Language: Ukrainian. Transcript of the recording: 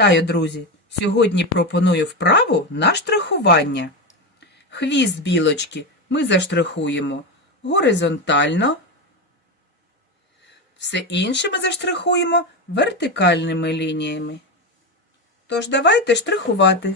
Вітаю, друзі! Сьогодні пропоную вправу на штрихування. Хвіст білочки ми заштрихуємо горизонтально. Все інше ми заштрихуємо вертикальними лініями. Тож давайте штрихувати.